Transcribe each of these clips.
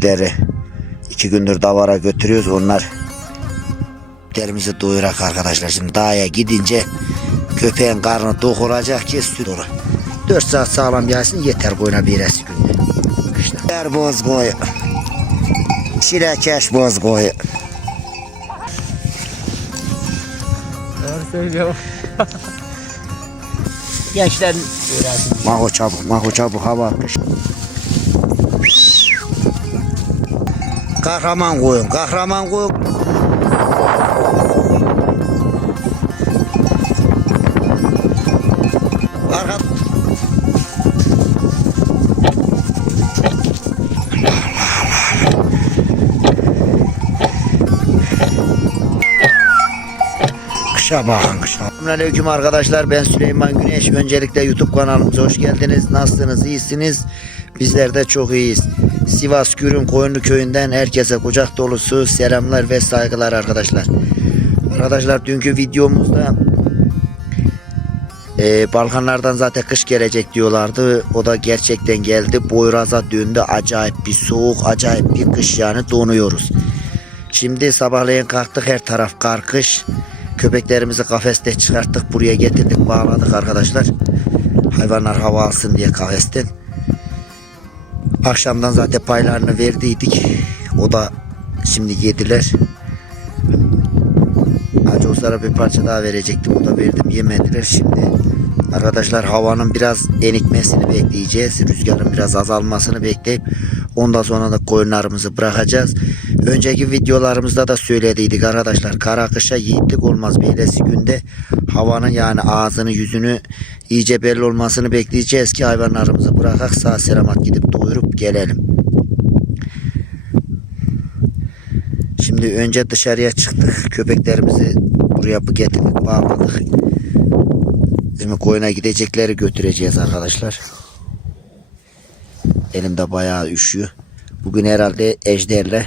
köpekleri 2 gündür davara götürüyoruz. Onlar derimizi doyurak arkadaşlar. Şimdi dağa gidince köpeğin karnı dokuracak ki süt olur. 4 saat sağlam gelsin yeter koyuna bir esi günde. İşte boz koy. Çilekeş boz koy. Doğru söylüyorum. Gençler öğrensin. Maho çabuk hava atmış. Kahraman koyun. Arka... Kışa bakın kışa. Selamünaleyküm arkadaşlar, ben Süleyman Güneş. Öncelikle YouTube kanalımıza hoş geldiniz. Nasılsınız, iyisiniz? Bizler de çok iyiyiz. Sivas Gürün Koyunlu köyünden herkese kucak dolusu selamlar ve saygılar arkadaşlar. Arkadaşlar dünkü videomuzda Balkanlardan zaten kış gelecek diyorlardı. O da gerçekten geldi. Boyraz'a döndü. Acayip bir soğuk, acayip bir kış, yani donuyoruz. Şimdi sabahleyin kalktık, her taraf kar kış. Köpeklerimizi kafeste çıkarttık, buraya getirdik, bağladık arkadaşlar. Hayvanlar hava alsın diye kafesten. Akşamdan zaten paylarını verdiydik. O da şimdi yediler. Acozlara bir parça daha verecektim. O da verdim, yemediler. Şimdi arkadaşlar havanın biraz enikmesini bekleyeceğiz. Rüzgarın biraz azalmasını bekleyip ondan sonra da koyunlarımızı bırakacağız. Önceki videolarımızda da söylediydik arkadaşlar. Kara kışa yiğitlik olmaz. Beylesi günde havanın, yani ağzını yüzünü iyice belli olmasını bekleyeceğiz ki hayvanlarımızı bırakak sağ selamet gidip doyurup gelelim. Şimdi önce dışarıya çıktık. Köpeklerimizi buraya getirdik, bağladık. Şimdi koyuna gidecekleri götüreceğiz arkadaşlar. Elimde bayağı üşüyor. Bugün herhalde ejderle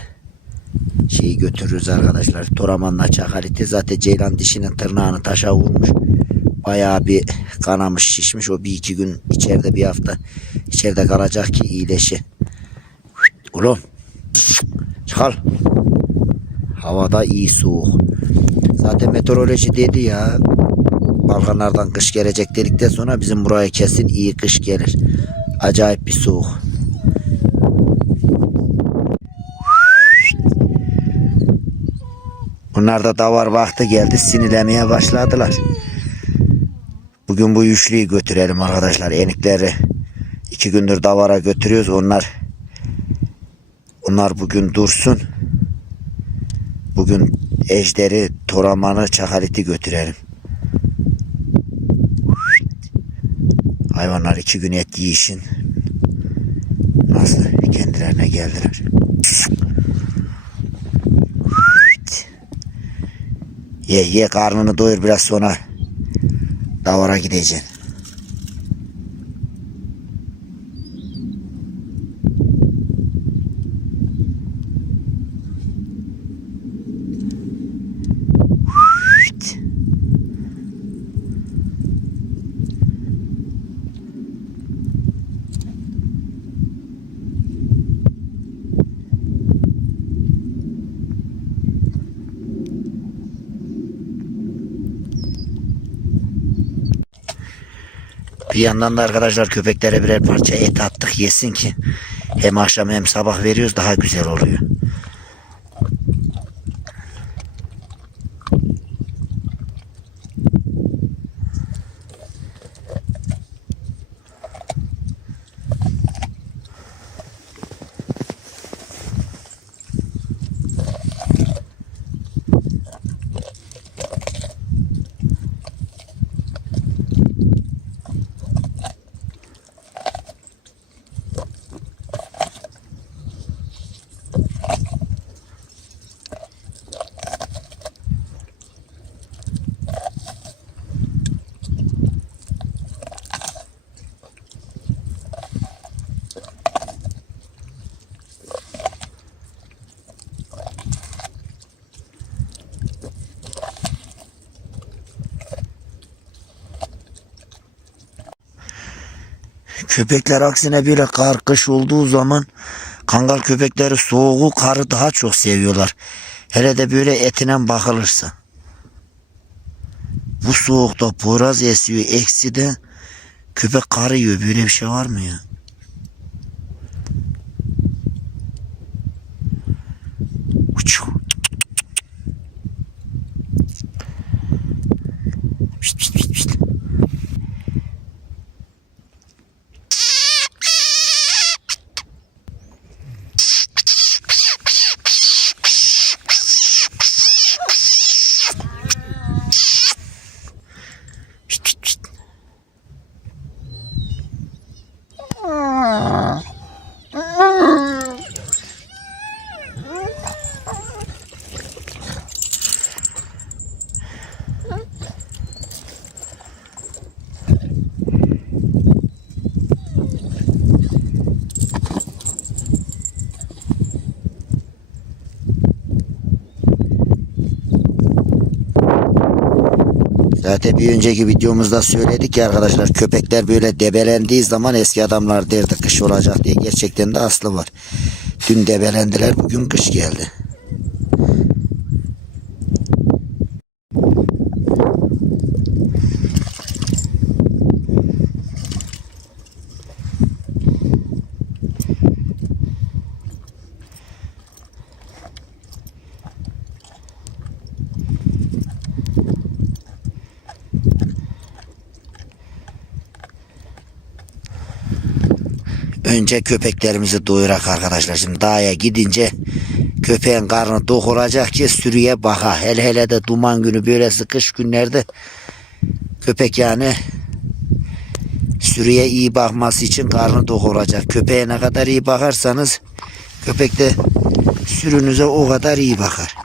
şeyi götürürüz arkadaşlar. Toramanla çakaliti. Zaten ceylan dişinin tırnağını taşa vurmuş. Bayağı bir kanamış, şişmiş. O 1-2 gün içeride, bir hafta içeride kalacak ki iyileşi. Oğlum çıkal. Havada iyi soğuk. Zaten meteoroloji dedi ya, Balkanlardan kış gelecek dedikten sonra bizim buraya kesin iyi kış gelir. Acayip bir soğuk. Bunlar da davar vakti geldi, sinirlemeye başladılar. Bugün bu üçlüyü götürelim arkadaşlar. Enikleri 2 gündür davara götürüyoruz. Onlar bugün dursun. Bugün ejderi, toramanı, çakaliti götürelim. Hayvanlar 2 gün et yiyişin. Nasıl kendilerine geldiler. Ye karnını doyur, biraz sonra davara gideceksin. Bir yandan da arkadaşlar köpeklere birer parça et attık, yesin ki hem akşam hem sabah veriyoruz, daha güzel oluyor. Köpekler aksine böyle kar kış olduğu zaman Kangal köpekleri soğuğu, karı daha çok seviyorlar. Hele de böyle etine bakılırsa. Bu soğukta boraz esiyor, eksi de köpek karı yiyor. Böyle bir şey var mı ya? Uçu. Pişt, pişt, pişt, pişt. Pişt, pişt, pişt. Zaten bir önceki videomuzda söyledik ya arkadaşlar, köpekler böyle debelendiği zaman eski adamlar derdi kış olacak diye, gerçekten de aslı var. Dün debelendiler, bugün kış geldi. Önce köpeklerimizi doyurak arkadaşlar. Şimdi dağa gidince köpeğin karnı dokuracak ki sürüye baka. Hele hele de duman günü, böyle kış günlerde köpek yani sürüye iyi bakması için karnı dokuracak. Köpeğe ne kadar iyi bakarsanız köpek de sürünüze o kadar iyi bakar.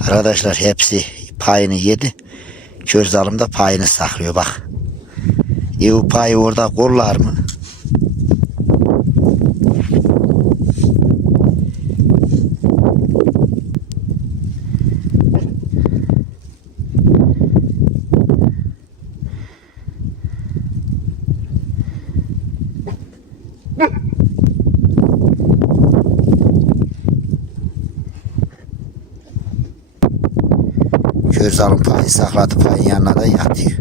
Arkadaşlar hepsi payını yedi. Kör zalim de payını saklıyor bak. Bu payı orada kollar mı? Körzalın payı sakladı, payın yanına da yatıyor.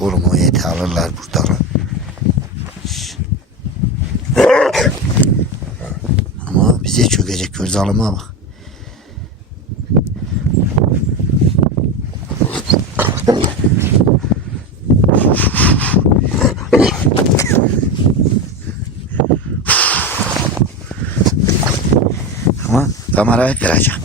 Oğlum o eti alırlar burada lan. Ama bize çökecek körzalıma bak. Ama kamerayı vereceğim.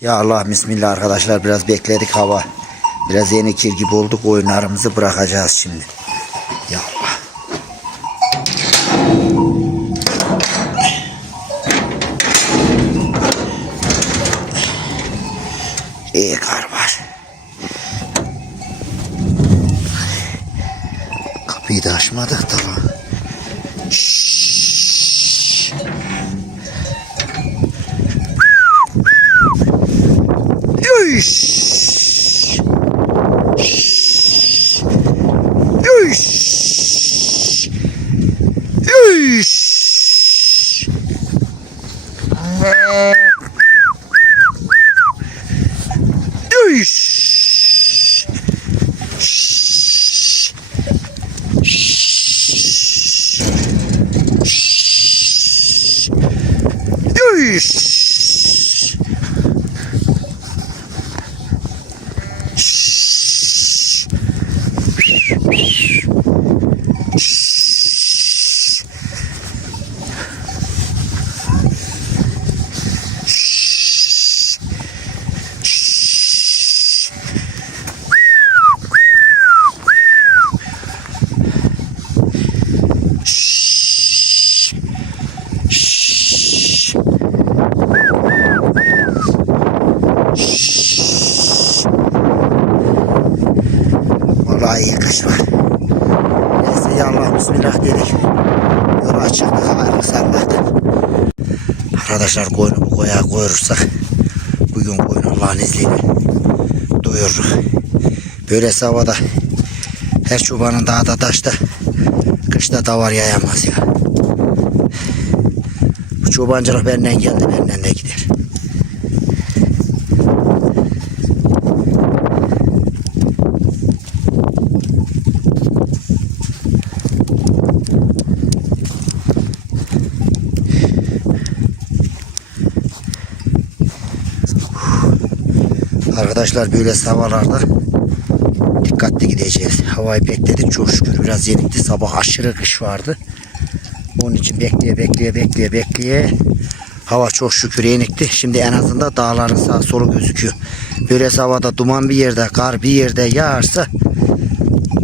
Ya Allah, bismillah arkadaşlar, biraz bekledik, hava biraz yeni kir gibi olduk, oyunlarımızı bırakacağız şimdi. Ya Allah. İyi kar var. Kapıyı da açmadık da lan. Vallahi iyi kış var. Neyse ya Allah, bismillah dedik. Yola çıktık, hayırlısı Allah'tan. Arkadaşlar, koyunu bu koya koyurursak bugün koyun Allah'ın izniyle doyururuz. Böyle havada her çobanın dağda taşta kışta davar yayamaz ya. Bu çobancılık benden geldi, benden de gider. Arkadaşlar, böyle havalarda Dikkatli gideceğiz. Havayı bekledik çok şükür. Biraz yenikti. Sabah aşırı kış vardı. Onun için bekleye. Hava çok şükür yenikti. Şimdi en azından dağların sağ solu gözüküyor. Böyle havada duman bir yerde, kar bir yerde yağarsa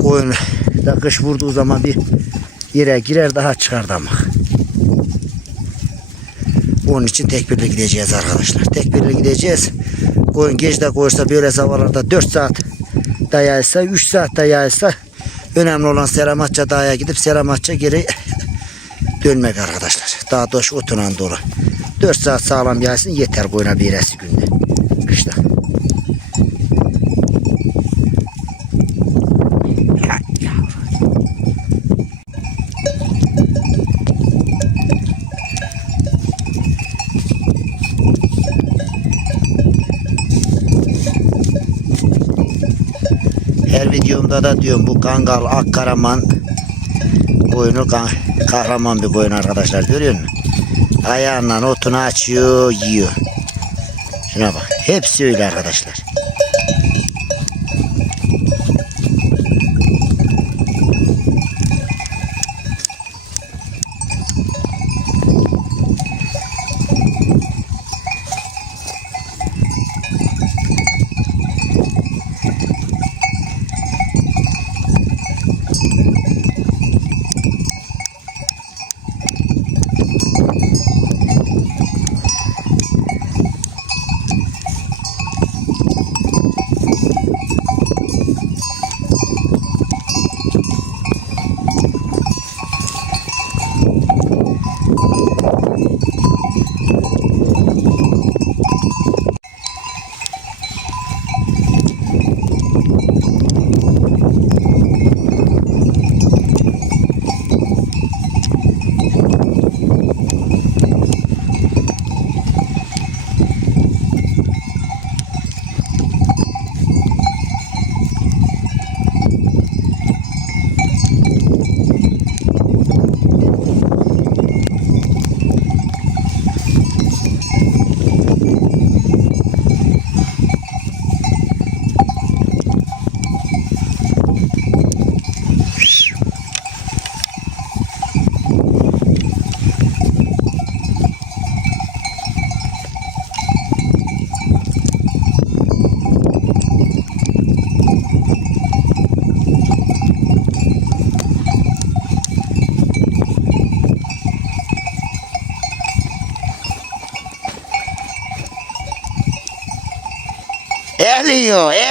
koyun da kış vurduğu zaman bir yere girer daha çıkardı ama. Onun için tekbirli gideceğiz arkadaşlar. Tekbirli gideceğiz. Koyun gece koyursa böyle havalarda 4 saat dayaysa 3 saat dayaysa önemli olan Selamatça dağa gidip Selamatça geri dönmek arkadaşlar. Daha doş oturan dolu. 4 saat sağlam gelsin yeter koyuna bir eresi günde. Kışta. Her videomda da diyorum bu Kangal Akkaraman koyunu kahraman bir koyun arkadaşlar, görüyor musun? Ayağından otunu açıyor, yiyor. Şuna bak. Hepsi öyle arkadaşlar.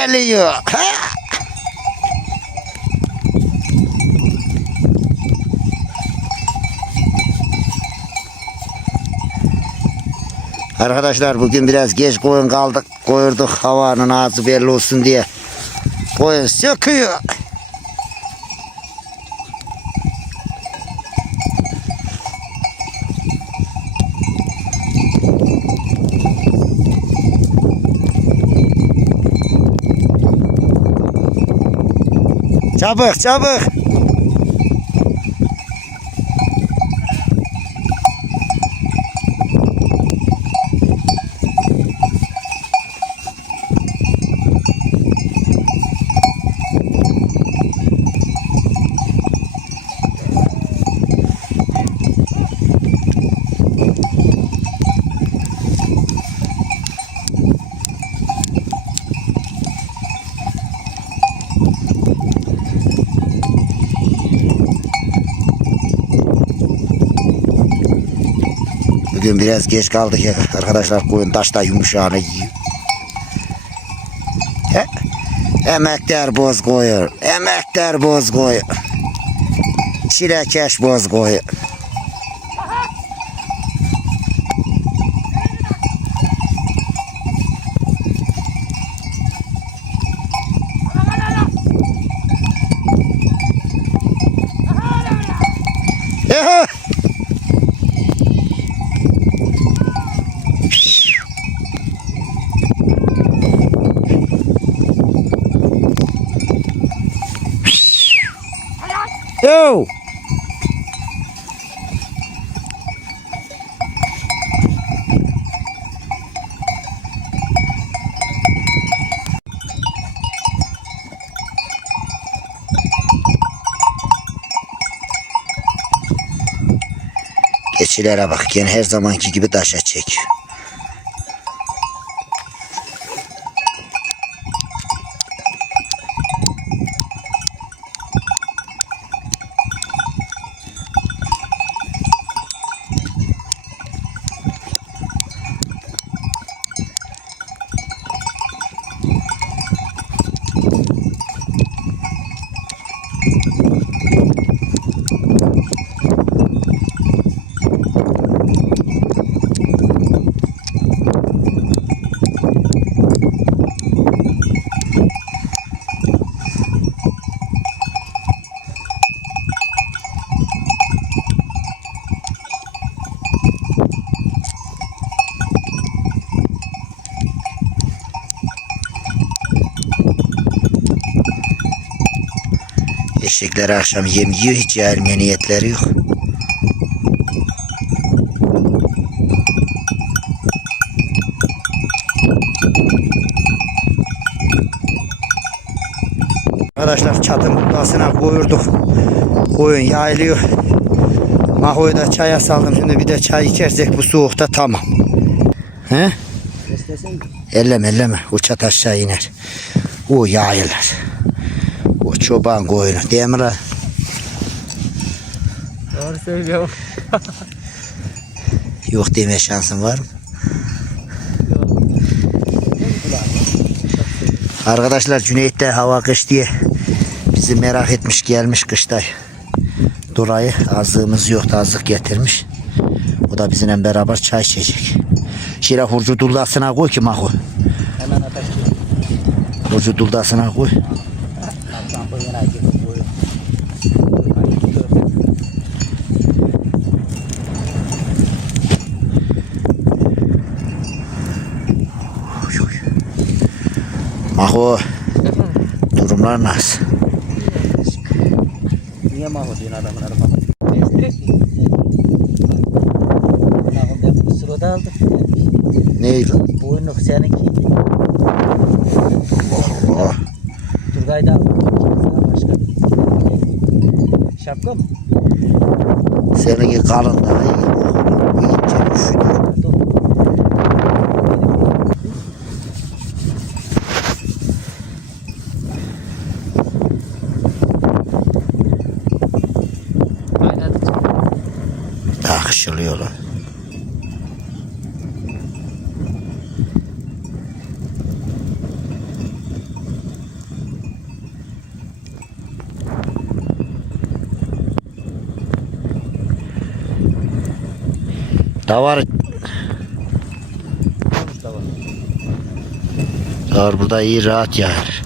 Eliyor. Ha! Arkadaşlar bugün biraz geç koyun koyurduk havanın ağzı belli olsun diye. Koyun söküyor. Çabuk. Bugün biraz geç kaldık ya arkadaşlar, koyun taşta yumuşağını yiyor. Emekler boz koyun. Çilekeş boz koyun. Yo! Keçilere bak. Yine her zamanki gibi taşa çekiyor. Eşekler akşam yem yiyor, hiç yayılmaya niyetleri yok. Arkadaşlar çatın budasına koyurduk. Koyun yayılıyor. Mahoyu da çaya saldım. Şimdi bir de çay içersek bu soğukta tamam. He? Elleme. O çat aşağı iner. O yayılır. O çoban koyunu. Değil mi lan? Doğru söylüyorum. Yok deme şansın var mı? Arkadaşlar Cüneyt'te hava kış diye bizi merak etmiş gelmiş kışta. Dolayı azlığımız yoktu, azlık getirmiş. O da bizimle beraber çay içecek. Şire hurcu duldasına koy ki mahu. Hemen ateşli. Hurcu duldasına koy. Mahu, durumlar nasıl? Niye mahvediyorsun adamın arabamı? Ben sırada aldım. Ney lan? Boynluk seninki. Oh. Turgay'da aldım. Başka. Şapka mı? Seninki kalın daha iyi. Bu ince üşüdü. Aynen. Takışılıyorlar. Davar. Davar burada iyi rahat yağar.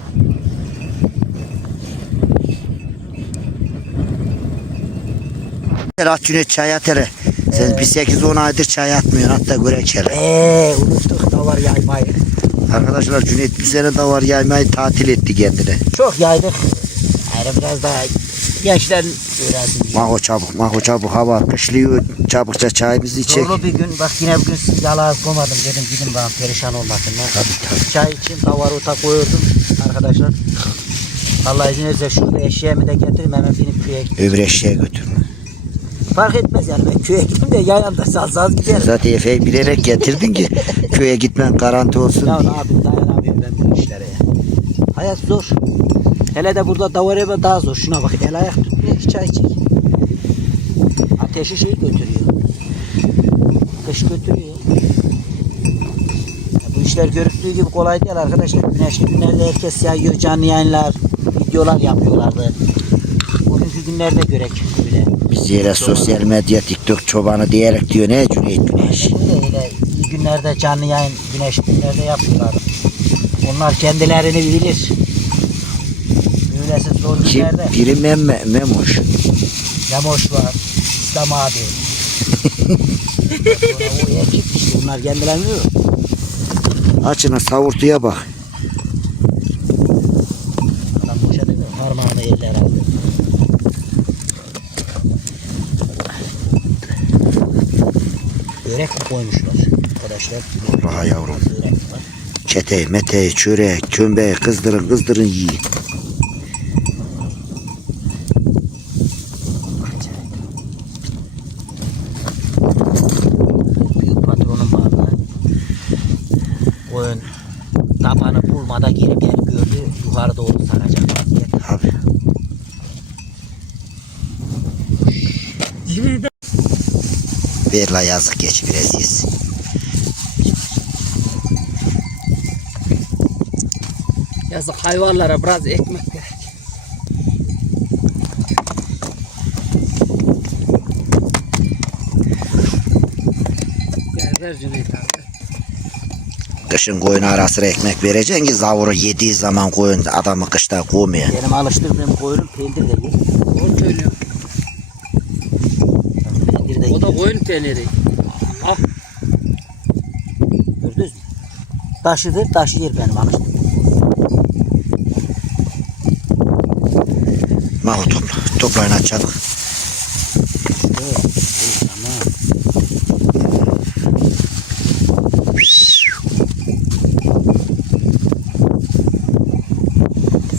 At Cüneyt çay at hele. Sen bir 8-10 aydır çay atmıyorsun, hatta görek hele. Unuttuk davar yaymayı. Arkadaşlar Cüneyt bir sene davar yaymayı tatil etti kendine. Çok yaydık. Yani biraz daha gençler öğrensin diye. Maho çabuk hava kışlıyor, çabukça çayımızı içecek. Zorlu bir gün, bak yine bugün yalağa koymadım, dedim gidin bana perişan olmasınlar. Tabii. Çay için davar ota koyuyordum arkadaşlar. Allah izin verirse şurada eşeğimi de getireyim, hemen binip köye gideyim. Öbür eşeğe götürme. Fark etmez yani, ben köye gideyim de yayanda saz giderim. Zaten Efe'yi bilerek getirdin ki köye gitmen garanti olsun Ya diye. abi dayanamıyorum ben bu işlere ya. Hayat zor. Hele de burada davar eve daha zor. Şuna bak, el ayak tutmuyor ki çay çek. Ateşi şey götürüyor. Kış götürüyor. Ya bu işler görüktüğü gibi kolay değil arkadaşlar. Güneşli günlerde herkes yayıyor, canlı yayınlar, videolar yapıyorlardı. Bugünkü günlerde görek böyle. Biz yere sosyal medya TikTok çobanı diyerek diyor ne Cüneyt Güneş. Öyle iyi günlerde canlı yayın, güneş günlerde yapıyorlar. Onlar kendilerini bilir. Böylesi zor Kim? günlerde. Biri Memoş. Yamoş var, İslam abi. Sonra o ekip işte, onlar kendilerini biliyor. Açına savurtuya bak. Adam boşa değil mi? Harmanı eller aldı. Börek mi koymuşlar arkadaşlar? Vallahi yavrum. Börek var. Çeteyi, meteyi, çörek, kömbeyi kızdırın yiyin. yukarı doğru saracak vaziyet. Abi. Ver la yazık geç biraz yesin. Yazık hayvanlara biraz ekmek gerek. Ver Cüneyt abi. Kışın koyun arasına ekmek vereceksin ki zavuru yediği zaman koyun adamı kışta kovmuyor. Benim alıştırdığım koyunun peynir de yer. Doğru söylüyor. Peynir de O da yer. koyun peyniri. Ah, Gördünüz mü? Taşıdır, taşı yer benim alıştırdığım. Mahu topla. Toplayın aç çabuk. Evet, tamam.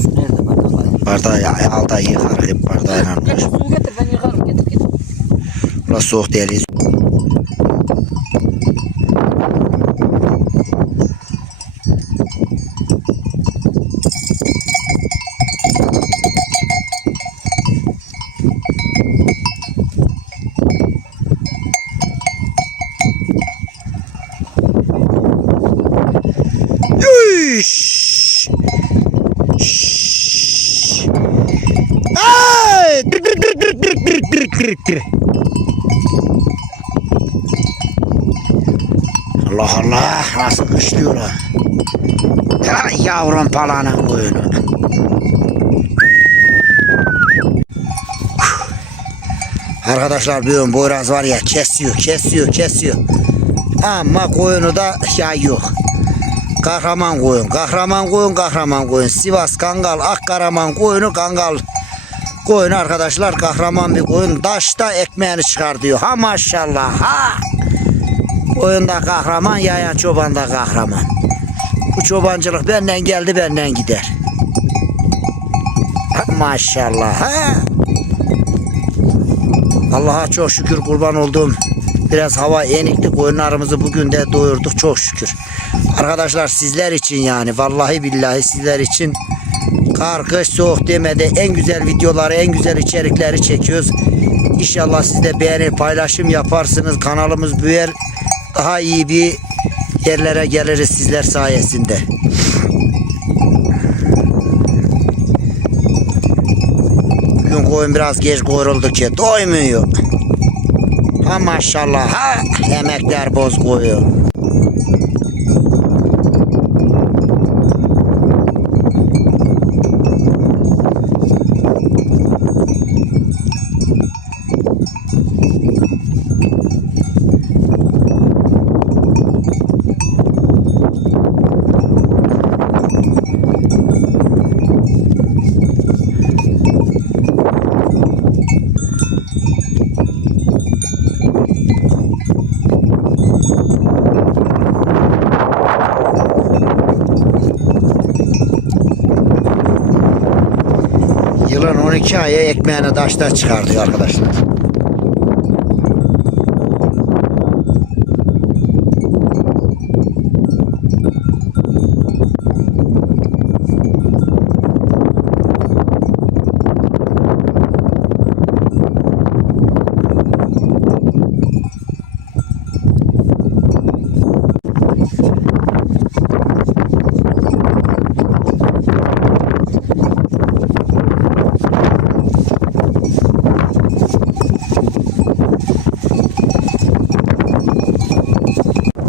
Su nerede bardaklar? Bardağı al da yıkar. Hep bardağıyla koy. getir su getir ben yıkarım. Getir getir. Burası soğuk değil. Yuş! Şşş! Ay! Dır dır dır dır dır dır dır dır dır. Allah Allah nasıl kışlıyorlar. Ay yavrum palanın koyunu. Arkadaşlar bugün boyraz var ya kesiyor. Ama koyunu da yay yok. Kahraman koyun. Sivas Kangal, Akkaraman koyunu Kangal. Koyun arkadaşlar kahraman bir koyun. Daşta ekmeğini çıkar diyor. Ha maşallah ha. Koyun da kahraman, yayan çoban da kahraman. Bu çobancılık benden geldi benden gider. Ha maşallah ha. Allah'a çok şükür kurban olduğum. Biraz hava enikti. Koyunlarımızı bugün de doyurduk çok şükür. Arkadaşlar sizler için yani vallahi billahi sizler için kar kış soğuk demede en güzel videoları en güzel içerikleri çekiyoruz. İnşallah siz de beğenir paylaşım yaparsınız. Kanalımız büyür. Daha iyi bir yerlere geliriz sizler sayesinde. Bugün koyun biraz geç koyuldu ki doymuyor. Ha maşallah ha emekler boz koyuyor. Yılın 12 ayı ekmeğini taştan çıkartıyor arkadaşlar.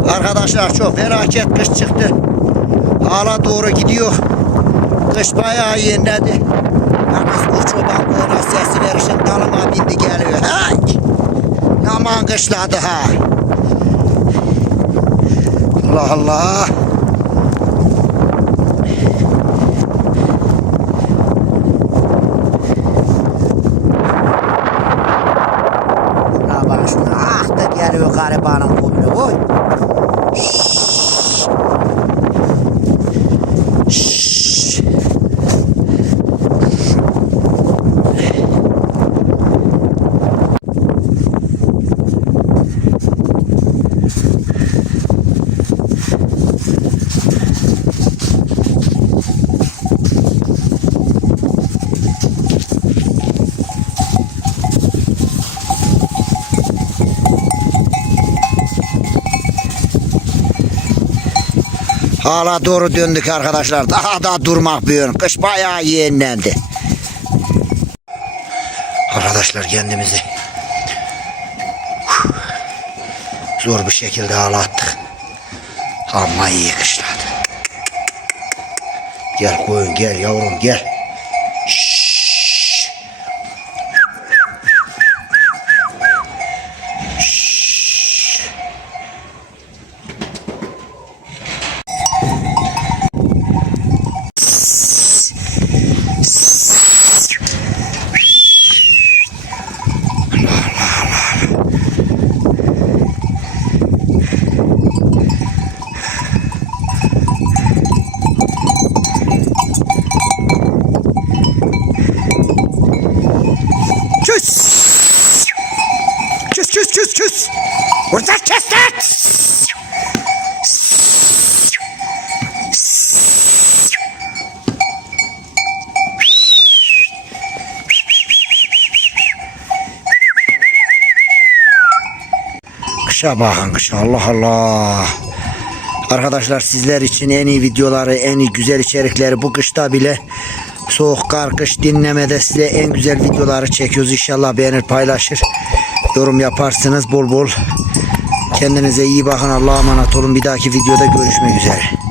Arkadaşlar çok felaket kış çıktı. Hala doğru gidiyor. Kış bayağı yeniledi. Yalnız bu çoban koyuna sesi verişin dalıma bindi geliyor. Hey! Yaman kışladı ha. Allah Allah. Şuna bak şuna. Ah da geliyor garibanın koyunu. Oy. Hala doğru döndük arkadaşlar. Daha da durmak bir yön. Kış bayağı yeğenlendi. Arkadaşlar kendimizi zor bir şekilde hala attık. Ama iyi kışladı. Gel koyun gel yavrum gel. Şşş. Şşş. Küs. Küs küs küs küs. Burada kes lan. Kışa bakın kışa Allah Allah. Arkadaşlar sizler için en iyi videoları, en iyi güzel içerikleri bu kışta bile soğuk kar kış dinlemede size en güzel videoları çekiyoruz. İnşallah beğenir paylaşır. Yorum yaparsınız bol bol. Kendinize iyi bakın. Allah'a emanet olun. Bir dahaki videoda görüşmek üzere.